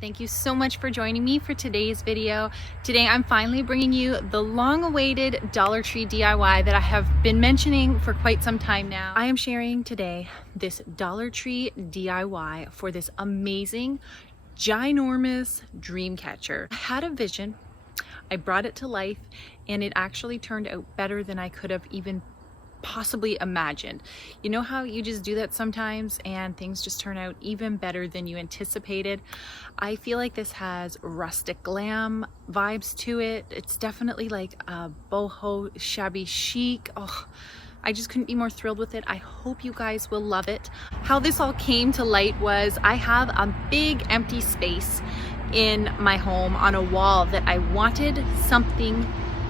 Thank you so much for joining me for today's video. Today I'm finally bringing you the long-awaited Dollar Tree DIY that I have been mentioning for quite some time now. I am sharing today this Dollar Tree DIY for this amazing, ginormous dream catcher. I had a vision, I brought it to life, and it actually turned out better than I could have even possibly imagined. You know how you just do that sometimes and things just turn out even better than you anticipated? I feel like this has rustic glam vibes to it. It's definitely like a boho shabby chic. Oh, I just couldn't be more thrilled with it. I hope you guys will love it. How this all came to light was I have a big empty space in my home on a wall that I wanted something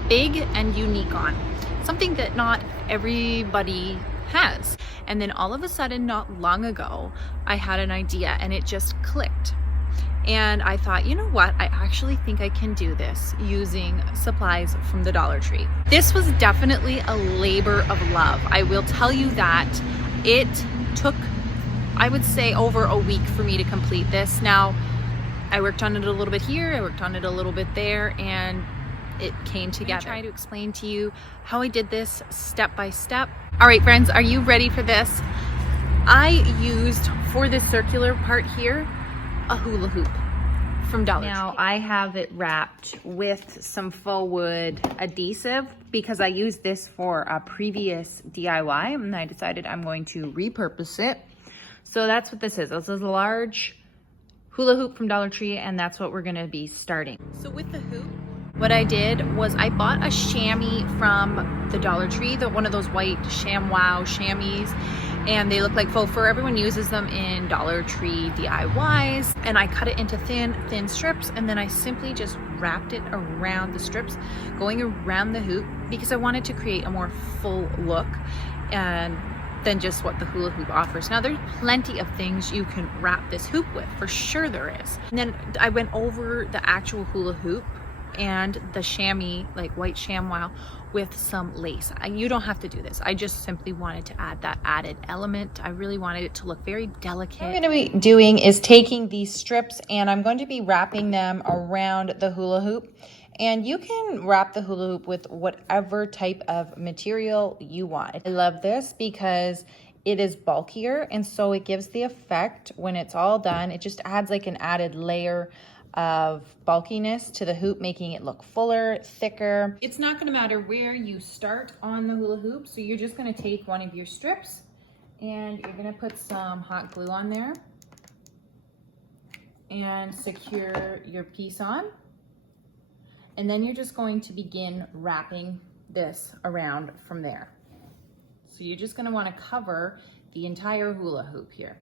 big and unique on. Something that not everybody has. And then all of a sudden, not long ago, I had an idea and it just clicked. And I thought, you know what? I actually think I can do this using supplies from the Dollar Tree. This was definitely a labor of love. I will tell you that it took, I would say, over a week for me to complete this. Now, I worked on it a little bit here, I worked on it a little bit there, and it came together. I'm trying to explain to you how I did this step by step. All right, friends, are you ready for this? I used, for this circular part here, a hula hoop from Dollar Tree. Now, I have it wrapped with some faux wood adhesive because I used this for a previous DIY and I decided I'm going to repurpose it. So that's what this is. This is a large hula hoop from Dollar Tree, and that's what we're gonna be starting. So with the hoop, what I did was I bought a chamois from the Dollar Tree, one of those white ShamWow chamois, and they look like faux fur. Everyone uses them in Dollar Tree DIYs, and I cut it into thin strips, and then I simply just wrapped it around the strips, going around the hoop, because I wanted to create a more full look and than just what the hula hoop offers. Now, there's plenty of things you can wrap this hoop with, for sure there is. And then I went over the actual hula hoop and the chamois, like white ShamWow, with some lace. You don't have to do this. I just simply wanted to add that added element. I really wanted it to look very delicate. What I'm going to be doing is taking these strips and I'm going to be wrapping them around the hula hoop. And you can wrap the hula hoop with whatever type of material you want. I love this because it is bulkier, and so it gives the effect when it's all done. It just adds like an added layer of bulkiness to the hoop, making it look fuller, thicker. It's not going to matter where you start on the hula hoop, so you're just going to take one of your strips and you're going to put some hot glue on there and secure your piece on, and then you're just going to begin wrapping this around from there. So you're just going to want to cover the entire hula hoop here.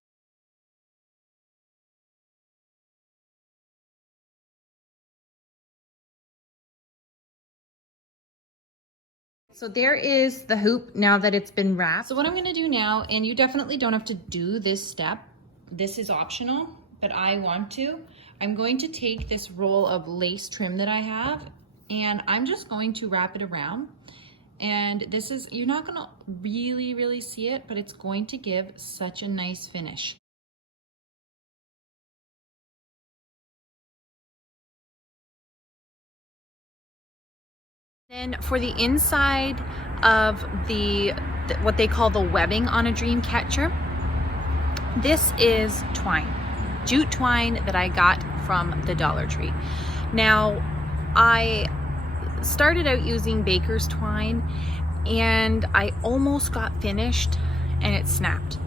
So there is the hoop now that it's been wrapped. So what I'm gonna do now, and you definitely don't have to do this step, this is optional, but I want to. I'm going to take this roll of lace trim that I have, and I'm just going to wrap it around. And this is, you're not gonna really see it, but it's going to give such a nice finish. Then for the inside of what they call the webbing on a dream catcher, this is twine, jute twine that I got from the Dollar Tree. Now, I started out using baker's twine and I almost got finished and it snapped.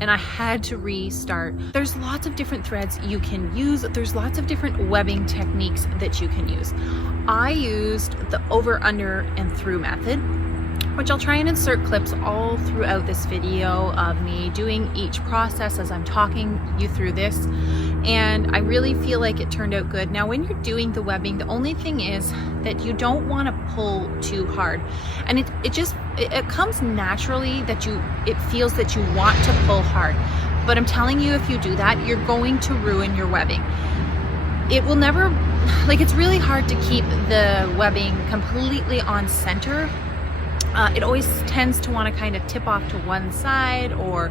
And I had to restart. There's lots of different threads you can use. There's lots of different webbing techniques that you can use. I used the over, under, and through method, which I'll try and insert clips all throughout this video of me doing each process as I'm talking you through this. And I really feel like it turned out good. Now, when you're doing the webbing, the only thing is that you don't want to pull too hard. And it comes naturally that it feels that you want to pull hard. But I'm telling you, if you do that, you're going to ruin your webbing. It will never, like, it's really hard to keep the webbing completely on center it always tends to want to kind of tip off to one side or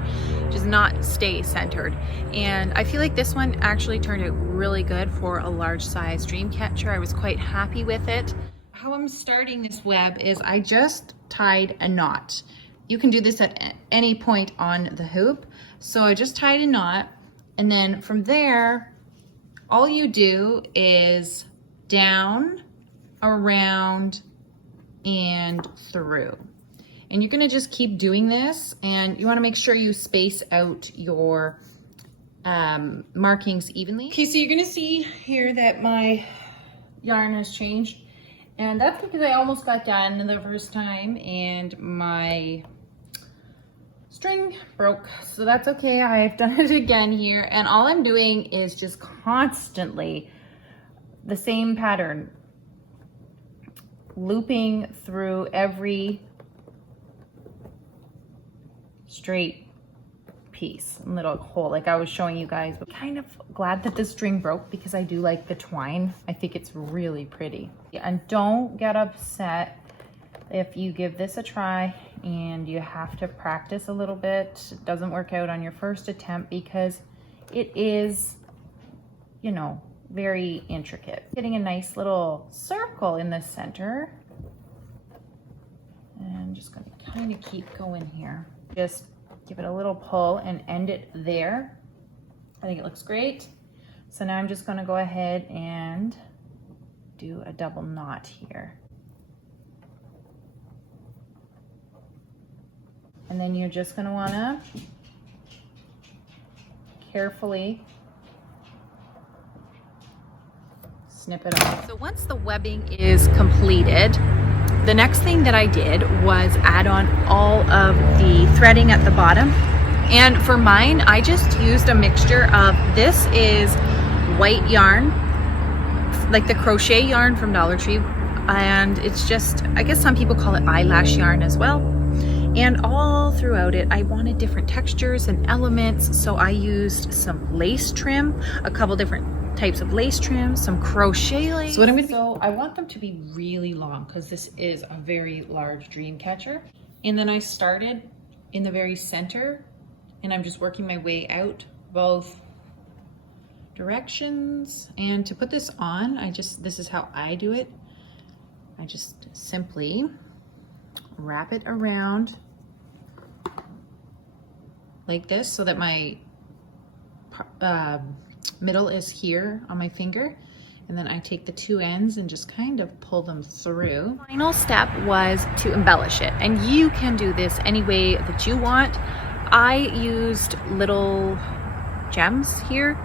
just not stay centered. And I feel like this one actually turned out really good for a large size dream catcher. I was quite happy with it. How I'm starting this web is I just tied a knot. You can do this at any point on the hoop. So I just tied a knot, and then from there, all you do is down, around, and through. And you're gonna just keep doing this, and you wanna make sure you space out your markings evenly. Okay, so you're gonna see here that my yarn has changed, and that's because I almost got done the first time and my string broke. So that's okay, I've done it again here, and all I'm doing is just constantly the same pattern, looping through every straight piece, little hole like I was showing you guys. But kind of glad that this string broke because I do like the twine. I think it's really pretty. And don't get upset if you give this a try and you have to practice a little bit. It doesn't work out on your first attempt because it is, you know, very intricate. Getting a nice little circle in the center. And I'm just gonna kind of keep going here. Just give it a little pull and end it there. I think it looks great. So now I'm just gonna go ahead and do a double knot here. And then you're just gonna wanna carefully snip it off. So once the webbing is completed, the next thing that I did was add on all of the threading at the bottom. And for mine, I just used a mixture of, this is white yarn, like the crochet yarn from Dollar Tree. And it's just, I guess some people call it eyelash yarn as well. And all throughout it, I wanted different textures and elements. So I used some lace trim, a couple different types of lace trim, some crochet lace. So I want them to be really long because this is a very large dream catcher. And then I started in the very center and I'm just working my way out both directions. And to put this on, this is how I do it. I just simply wrap it around like this so that my middle is here on my finger, and then I take the two ends and just kind of pull them through. The final step was to embellish it, and you can do this any way that you want. I used little gems here,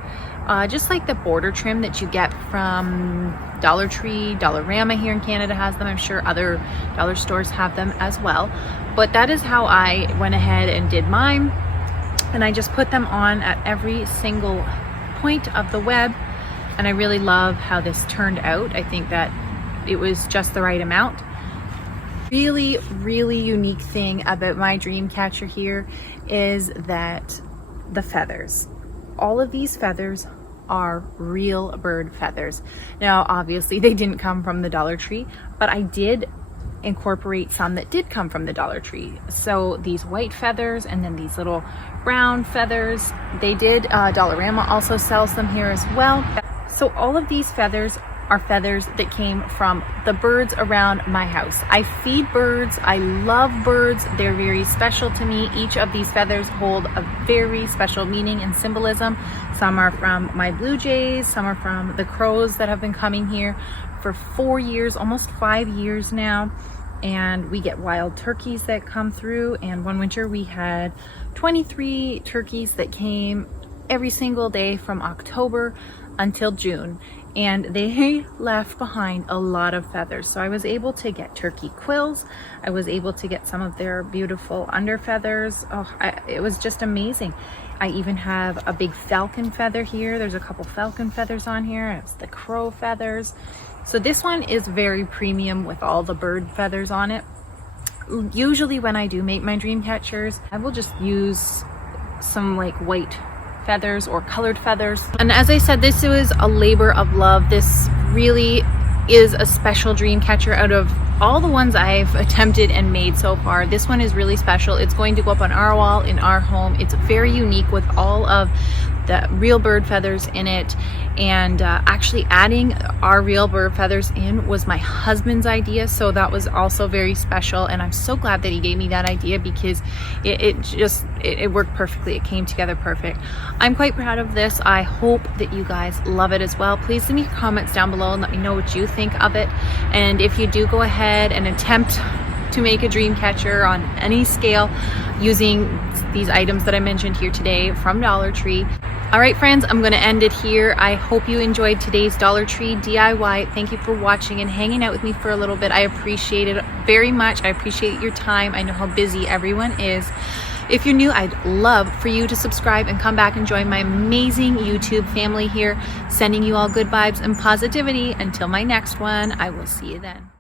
just like the border trim that you get from Dollar Tree. Dollarama here in Canada has them. I'm sure other dollar stores have them as well, but that is how I went ahead and did mine. And I just put them on at every single point of the web, and I really love how this turned out. I think that it was just the right amount. Really, really unique thing about my dream catcher here is that the feathers. All of these feathers are real bird feathers. Now, obviously they didn't come from the Dollar Tree, but I did incorporate some that did come from the Dollar Tree. So these white feathers and then these little brown feathers, they did, Dollarama also sells them here as well. So all of these feathers are feathers that came from the birds around my house. I feed birds, I love birds, they're very special to me. Each of these feathers hold a very special meaning and symbolism. Some are from my blue jays, some are from the crows that have been coming here for 4 years, almost 5 years now. And we get wild turkeys that come through, and one winter we had 23 turkeys that came every single day from October until June, and they left behind a lot of feathers. So I was able to get turkey quills, I was able to get some of their beautiful under feathers. It was just amazing. I even have a big falcon feather here. There's a couple falcon feathers on here. It's the crow feathers. So this one is very premium with all the bird feathers on it. Usually when I do make my dream catchers, I will just use some like white feathers or colored feathers. And as I said, this was a labor of love. This really is a special dream catcher out of all the ones I've attempted and made so far, this one is really special. It's going to go up on our wall in our home. It's very unique with all of the real bird feathers in it, and actually adding our real bird feathers in was my husband's idea, so that was also very special, and I'm so glad that he gave me that idea because it worked perfectly. It came together perfect. I'm quite proud of this. I hope that you guys love it as well. Please leave me your comments down below and let me know what you think of it, and if you do go ahead and attempt to make a dream catcher on any scale using these items that I mentioned here today from Dollar Tree. All right, friends, I'm going to end it here. I hope you enjoyed today's Dollar Tree DIY. Thank you for watching and hanging out with me for a little bit. I appreciate it very much. I appreciate your time. I know how busy everyone is. If you're new, I'd love for you to subscribe and come back and join my amazing YouTube family here, sending you all good vibes and positivity. Until my next one, I will see you then.